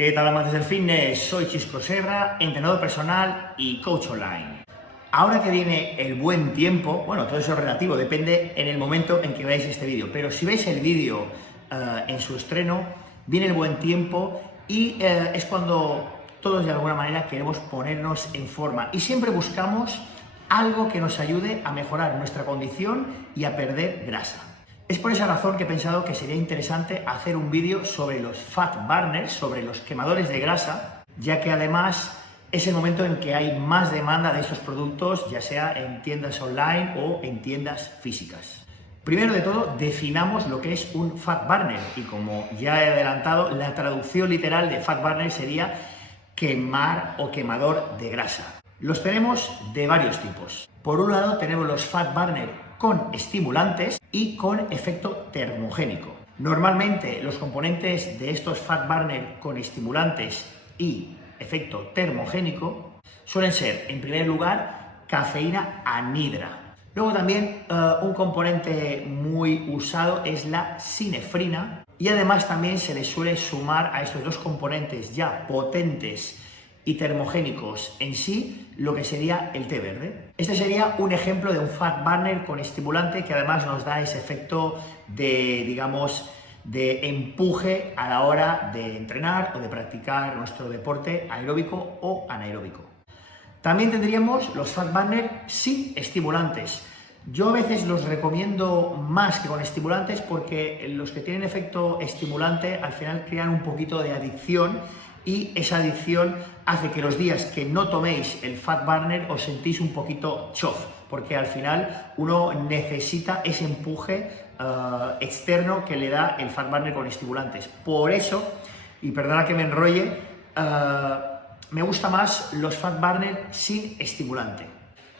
¿Qué tal, amantes del fitness? Soy Xisco Serra, entrenador personal y coach online. Ahora que viene el buen tiempo, bueno, todo eso es relativo, depende en el momento en que veáis este vídeo, pero si veis el vídeo en su estreno, viene el buen tiempo y es cuando todos de alguna manera queremos ponernos en forma y siempre buscamos algo que nos ayude a mejorar nuestra condición y a perder grasa. Es por esa razón que he pensado que sería interesante hacer un vídeo sobre los fat burners, sobre los quemadores de grasa, ya que además es el momento en que hay más demanda de estos productos, ya sea en tiendas online o en tiendas físicas. Primero de todo, definamos lo que es un fat burner y, como ya he adelantado, la traducción literal de fat burner sería quemar o quemador de grasa. Los tenemos de varios tipos. Por un lado tenemos los fat burner con estimulantes y con efecto termogénico. Normalmente los componentes de estos fat burner con estimulantes y efecto termogénico suelen ser, en primer lugar, cafeína anhidra. Luego también un componente muy usado es la sinefrina y además también se le suele sumar a estos dos componentes ya potentes y termogénicos en sí lo que sería el té verde. Este sería un ejemplo de un fat burner con estimulante que además nos da ese efecto de, digamos, de empuje a la hora de entrenar o de practicar nuestro deporte aeróbico o anaeróbico. También tendríamos los fat burner sin estimulantes. Yo a veces los recomiendo más que con estimulantes porque los que tienen efecto estimulante al final crean un poquito de adicción y esa adicción hace que los días que no toméis el fat burner os sentís un poquito chof, porque al final uno necesita ese empuje externo que le da el fat burner con estimulantes. Por eso, y perdona que me enrolle, me gusta más los fat burner sin estimulante.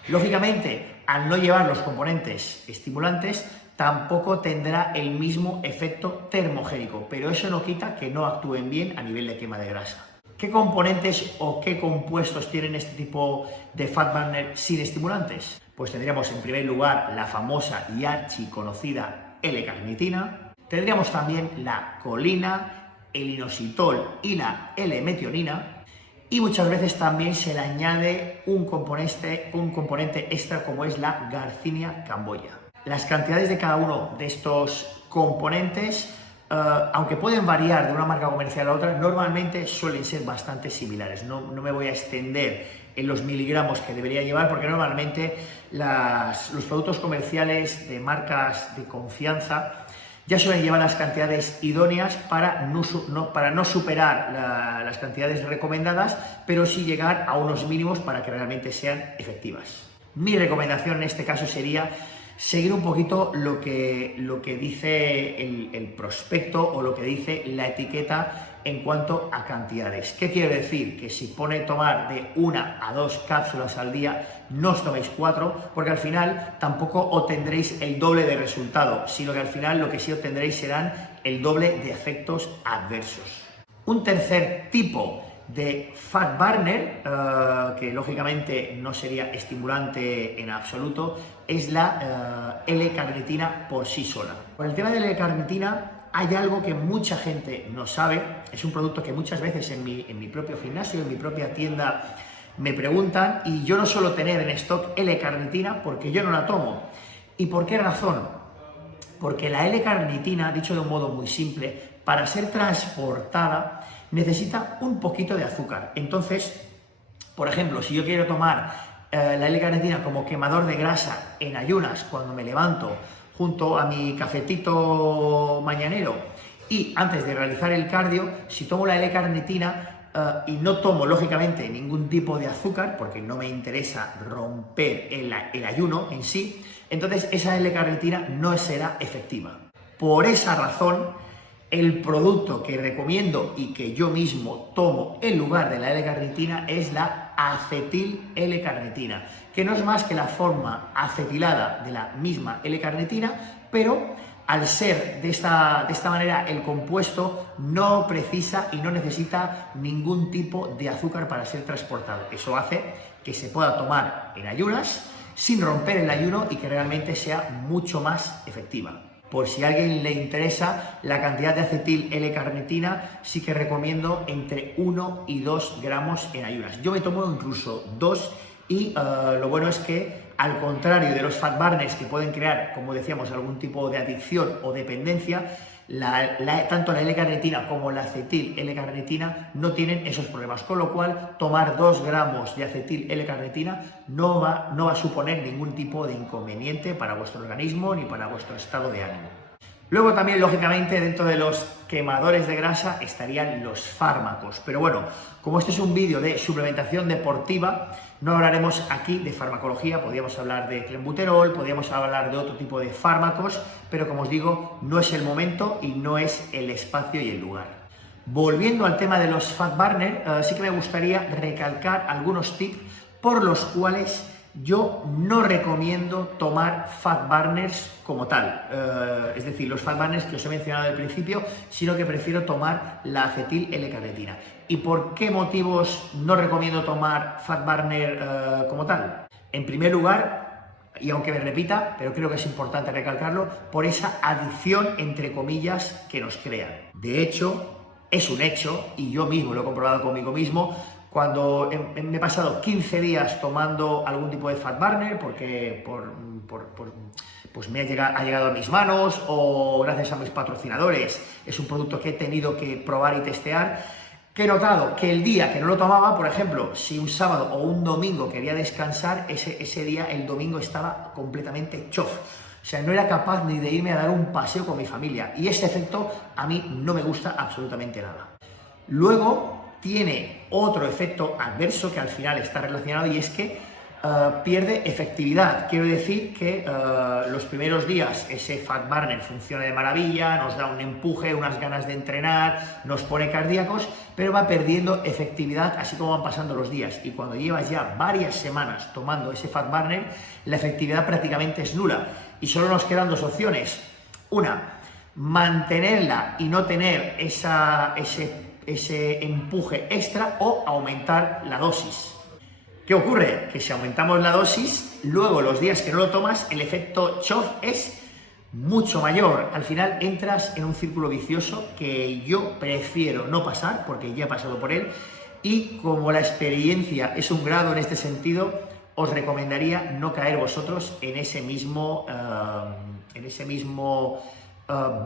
Lógicamente, al no llevar los componentes estimulantes, tampoco tendrá el mismo efecto termogénico, pero eso no quita que no actúen bien a nivel de quema de grasa. ¿Qué componentes o qué compuestos tienen este tipo de fat burner sin estimulantes? Pues tendríamos en primer lugar la famosa y archiconocida L-carnitina, tendríamos también la colina, el inositol y la L-metionina, y muchas veces también se le añade un componente extra como es la Garcinia camboya. Las cantidades de cada uno de estos componentes, aunque pueden variar de una marca comercial a otra, normalmente suelen ser bastante similares. No me voy a extender en los miligramos que debería llevar porque normalmente los productos comerciales de marcas de confianza ya suelen llevar las cantidades idóneas para no superar las cantidades recomendadas, pero sí llegar a unos mínimos para que realmente sean efectivas. Mi recomendación en este caso sería seguir un poquito lo que dice el prospecto o lo que dice la etiqueta en cuanto a cantidades. ¿Qué quiere decir? Que si pone tomar de 1 a 2 cápsulas al día, no os toméis 4, porque al final tampoco obtendréis el doble de resultado, sino que al final lo que sí obtendréis serán el doble de efectos adversos. Un tercer tipo de fat burner, que lógicamente no sería estimulante en absoluto, es la L-carnitina por sí sola. Con el tema de la L-carnitina hay algo que mucha gente no sabe, es un producto que muchas veces en mi propio gimnasio, en mi propia tienda, me preguntan y yo no suelo tener en stock L-carnitina porque yo no la tomo. ¿Y por qué razón? Porque la L-carnitina, dicho de un modo muy simple, para ser transportada necesita un poquito de azúcar. Entonces, por ejemplo, si yo quiero tomar la L-carnitina como quemador de grasa en ayunas cuando me levanto junto a mi cafetito mañanero y antes de realizar el cardio, si tomo la L-carnitina y no tomo lógicamente ningún tipo de azúcar porque no me interesa romper el ayuno en sí, entonces esa L-carnitina no será efectiva. Por esa razón, el producto que recomiendo y que yo mismo tomo en lugar de la L-carnitina es la acetil L-carnitina, que no es más que la forma acetilada de la misma L-carnitina, pero al ser de esta manera el compuesto no precisa y no necesita ningún tipo de azúcar para ser transportado. Eso hace que se pueda tomar en ayunas sin romper el ayuno y que realmente sea mucho más efectiva. Por si a alguien le interesa, la cantidad de acetil L-carnitina sí que recomiendo entre 1 y 2 gramos en ayunas. Yo me tomo incluso 2 y lo bueno es que, al contrario de los fat burners que pueden crear, como decíamos, algún tipo de adicción o dependencia, tanto la L-carnitina como la acetil L-carnitina no tienen esos problemas, con lo cual tomar 2 gramos de acetil L-carnitina no va a suponer ningún tipo de inconveniente para vuestro organismo ni para vuestro estado de ánimo. Luego también, lógicamente, dentro de los quemadores de grasa estarían los fármacos. Pero bueno, como este es un vídeo de suplementación deportiva, no hablaremos aquí de farmacología. Podríamos hablar de clenbuterol, podríamos hablar de otro tipo de fármacos, pero como os digo, no es el momento y no es el espacio y el lugar. Volviendo al tema de los fat burner, sí que me gustaría recalcar algunos tips por los cuales yo no recomiendo tomar fat burners como tal, es decir, los fat burners que os he mencionado al principio, sino que prefiero tomar la acetil L-carnitina. ¿Y por qué motivos no recomiendo tomar fat burner como tal? En primer lugar, y aunque me repita, pero creo que es importante recalcarlo, por esa adicción, entre comillas, que nos crean. De hecho, es un hecho, y yo mismo lo he comprobado conmigo mismo, cuando me he pasado 15 días tomando algún tipo de fat burner porque pues ha llegado a mis manos, o gracias a mis patrocinadores es un producto que he tenido que probar y testear, que he notado que el día que no lo tomaba, por ejemplo, si un sábado o un domingo quería descansar, ese día, el domingo, estaba completamente chof. O sea, no era capaz ni de irme a dar un paseo con mi familia, y ese efecto a mí no me gusta absolutamente nada. Luego tiene otro efecto adverso que al final está relacionado, y es que pierde efectividad. Quiero decir que los primeros días ese fat burner funciona de maravilla, nos da un empuje, unas ganas de entrenar, nos pone cardíacos, pero va perdiendo efectividad así como van pasando los días, y cuando llevas ya varias semanas tomando ese fat burner, la efectividad prácticamente es nula, y solo nos quedan dos opciones. Una, mantenerla y no tener ese empuje extra, o aumentar la dosis. ¿Qué ocurre? Que si aumentamos la dosis, luego los días que no lo tomas, el efecto chof es mucho mayor. Al final entras en un círculo vicioso que yo prefiero no pasar, porque ya he pasado por él, y como la experiencia es un grado en este sentido, os recomendaría no caer vosotros en ese mismo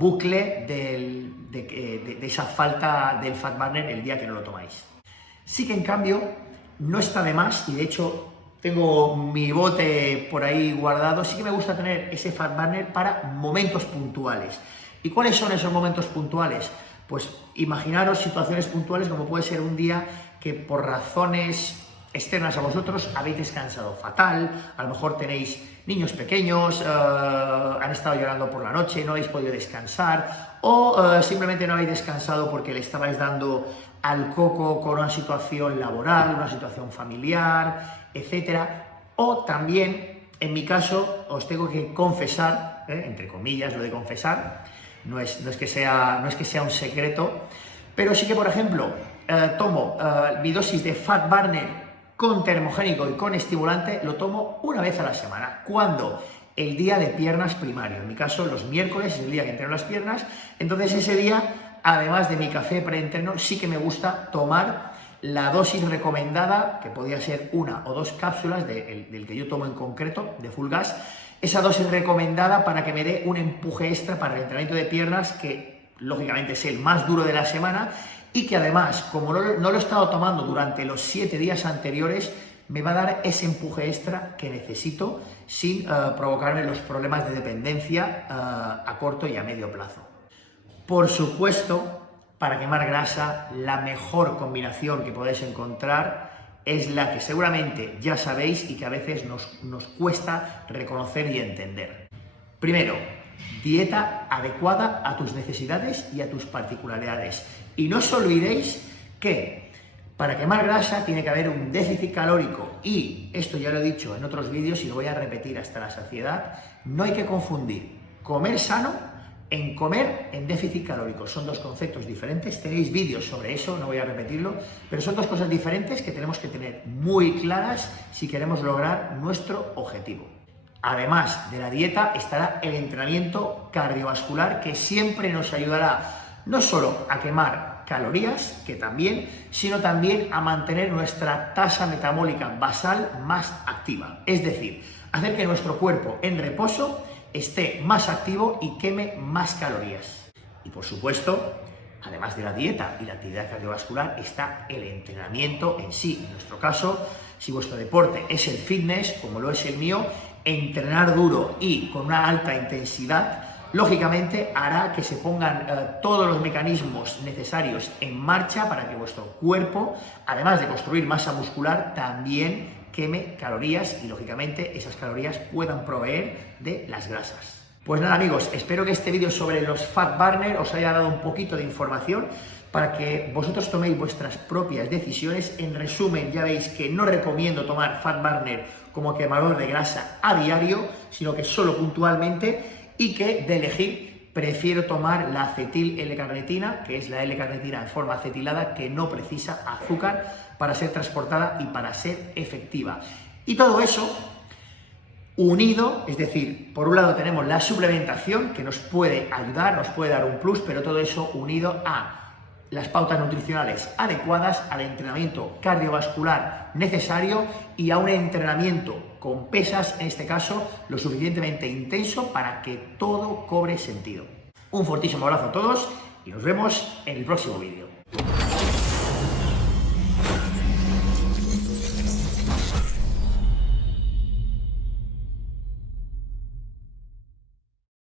bucle de esa falta del fat burner el día que no lo tomáis. Sí que en cambio no está de más, y de hecho tengo mi bote por ahí guardado, sí que me gusta tener ese fat burner para momentos puntuales. ¿Y cuáles son esos momentos puntuales? Pues imaginaros situaciones puntuales como puede ser un día que por razones externas a vosotros habéis descansado fatal, a lo mejor tenéis niños pequeños, han estado llorando por la noche, no habéis podido descansar, o simplemente no habéis descansado porque le estabais dando al coco con una situación laboral, una situación familiar, etcétera. O también, en mi caso, os tengo que confesar, entre comillas, lo de confesar, no es que sea un secreto, pero sí que, por ejemplo, tomo mi dosis de fat burner con termogénico y con estimulante, lo tomo una vez a la semana. ¿Cuándo? El día de piernas primario. En mi caso, los miércoles es el día que entreno las piernas. Entonces, ese día, además de mi café preentreno, sí que me gusta tomar la dosis recomendada, que podría ser 1 o 2 cápsulas del que yo tomo en concreto, de full gas. Esa dosis recomendada para que me dé un empuje extra para el entrenamiento de piernas, que lógicamente es el más duro de la semana, y que además, como no lo he estado tomando durante los 7 días anteriores, me va a dar ese empuje extra que necesito sin provocarme los problemas de dependencia a corto y a medio plazo. Por supuesto, para quemar grasa, la mejor combinación que podéis encontrar es la que seguramente ya sabéis y que a veces nos cuesta reconocer y entender. Primero, dieta adecuada a tus necesidades y a tus particularidades. Y no os olvidéis que para quemar grasa tiene que haber un déficit calórico, y esto ya lo he dicho en otros vídeos y lo voy a repetir hasta la saciedad. No hay que confundir comer sano en comer en déficit calórico. Son dos conceptos diferentes, tenéis vídeos sobre eso, no voy a repetirlo, pero son dos cosas diferentes que tenemos que tener muy claras si queremos lograr nuestro objetivo. Además de la dieta, estará el entrenamiento cardiovascular, que siempre nos ayudará no solo a quemar calorías, que también, sino también a mantener nuestra tasa metabólica basal más activa. Es decir, hacer que nuestro cuerpo en reposo esté más activo y queme más calorías. Y por supuesto, además de la dieta y la actividad cardiovascular, está el entrenamiento en sí. En nuestro caso, si vuestro deporte es el fitness, como lo es el mío, entrenar duro y con una alta intensidad, lógicamente hará que se pongan todos los mecanismos necesarios en marcha para que vuestro cuerpo, además de construir masa muscular, también queme calorías y, lógicamente, esas calorías puedan proveer de las grasas. Pues nada, amigos, espero que este vídeo sobre los Fat Burner os haya dado un poquito de información para que vosotros toméis vuestras propias decisiones. En resumen, ya veis que no recomiendo tomar Fat Burner como quemador de grasa a diario, sino que solo puntualmente, y que de elegir prefiero tomar la acetil L-carnitina, que es la L-carnitina en forma acetilada, que no precisa azúcar para ser transportada y para ser efectiva. Y todo eso unido, es decir, por un lado tenemos la suplementación, que nos puede ayudar, nos puede dar un plus, pero todo eso unido a las pautas nutricionales adecuadas, al entrenamiento cardiovascular necesario y a un entrenamiento con pesas, en este caso, lo suficientemente intenso para que todo cobre sentido. Un fortísimo abrazo a todos y nos vemos en el próximo vídeo.